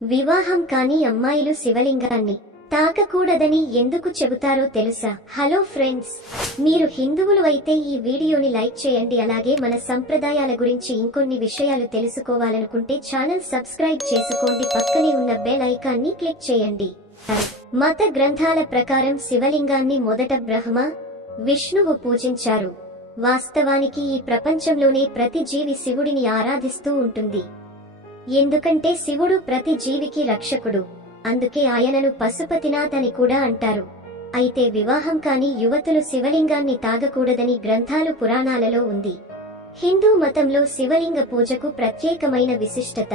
వివాహం కాని అమ్మాయిలు శివలింగాన్ని తాకకూడదని ఎందుకు చెబుతారో తెలుసా? హలో ఫ్రెండ్స్, మీరు హిందువులు అయితే ఈ వీడియోని లైక్ చేయండి. అలాగే మన సంప్రదాయాల గురించి ఇంకొన్ని విషయాలు తెలుసుకోవాలనుకుంటే ఛానల్ సబ్స్క్రైబ్ చేసుకోండి. పక్కనే ఉన్న బెల్ ఐకాన్ని క్లిక్ చేయండి. మత గ్రంథాల ప్రకారం శివలింగాన్ని మొదట బ్రహ్మ, విష్ణువు పూజించారు. వాస్తవానికి ఈ ప్రపంచంలోనే ప్రతి జీవి శివుడిని ఆరాధిస్తూ ఉంటుంది. ఎందుకంటే శివుడు ప్రతి జీవికి రక్షకుడు. అందుకే ఆయనను పశుపతినాథ్ అని కూడా అంటారు. అయితే వివాహం కాని యువతులు శివలింగాన్ని తాగకూడదని గ్రంథాలు పురాణాలలో ఉంది. హిందూ మతంలో శివలింగ పూజకు ప్రత్యేకమైన విశిష్టత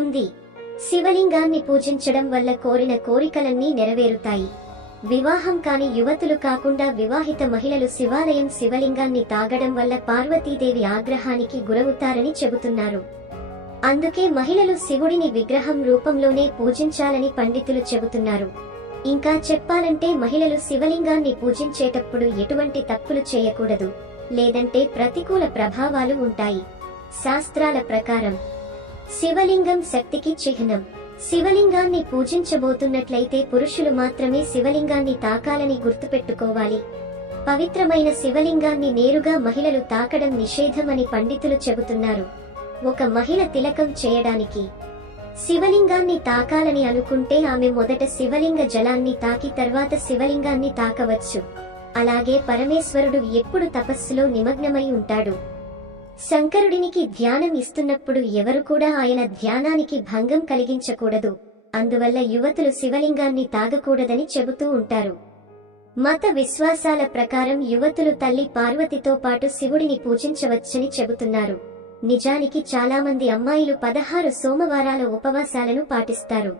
ఉంది. శివలింగాన్ని పూజించడం వల్ల కోరిన కోరికలన్నీ నెరవేరుతాయి. వివాహం కాని యువతులు కాకుండా వివాహిత మహిళలు శివాలయం శివలింగాన్ని తాగడం వల్ల పార్వతీదేవి ఆగ్రహానికి గురవుతారని చెబుతున్నారు. అందుకే మహిళలు శివుడిని విగ్రహం రూపంలోనే పూజించాలని పండితులు చెబుతున్నారు. ఇంకా చెప్పాలంటే మహిళలు శివలింగాన్ని పూజించేటప్పుడు ఎటువంటి తప్పులు చేయకూడదు, లేదంటే ప్రతికూల ప్రభావాలు ఉంటాయి. శాస్త్రాల ప్రకారం శివలింగం శక్తికి చిహ్నం. శివలింగాన్ని పూజించబోతున్నట్లయితే పురుషులు మాత్రమే శివలింగాన్ని తాకాలని గుర్తుపెట్టుకోవాలి. పవిత్రమైన శివలింగాన్ని నేరుగా మహిళలు తాకడం నిషేధమని పండితులు చెబుతున్నారు. ఒక మహిళ తిలకం చేయడానికి శివలింగాన్ని తాకాలని అనుకుంటే ఆమె మొదట శివలింగ జలాన్ని తాకి తర్వాత శివలింగాన్ని తాకవచ్చు. అలాగే పరమేశ్వరుడు ఎప్పుడు తపస్సులో నిమగ్నమై ఉంటాడు. శంకరుడినికి ధ్యానం ఇస్తున్నప్పుడు ఎవరు కూడా ఆయన ధ్యానానికి భంగం కలిగించకూడదు. అందువల్ల యువతులు శివలింగాన్ని తాగకూడదని చెబుతూ ఉంటారు. మత విశ్వాసాల ప్రకారం యువతులు తల్లి పార్వతితో పాటు శివుడిని పూజించవచ్చని చెబుతున్నారు. నిజానికి చాలా మంది అమ్మాయిలు 16 సోమవారాల ఉపవాసాలను పాటిస్తారు.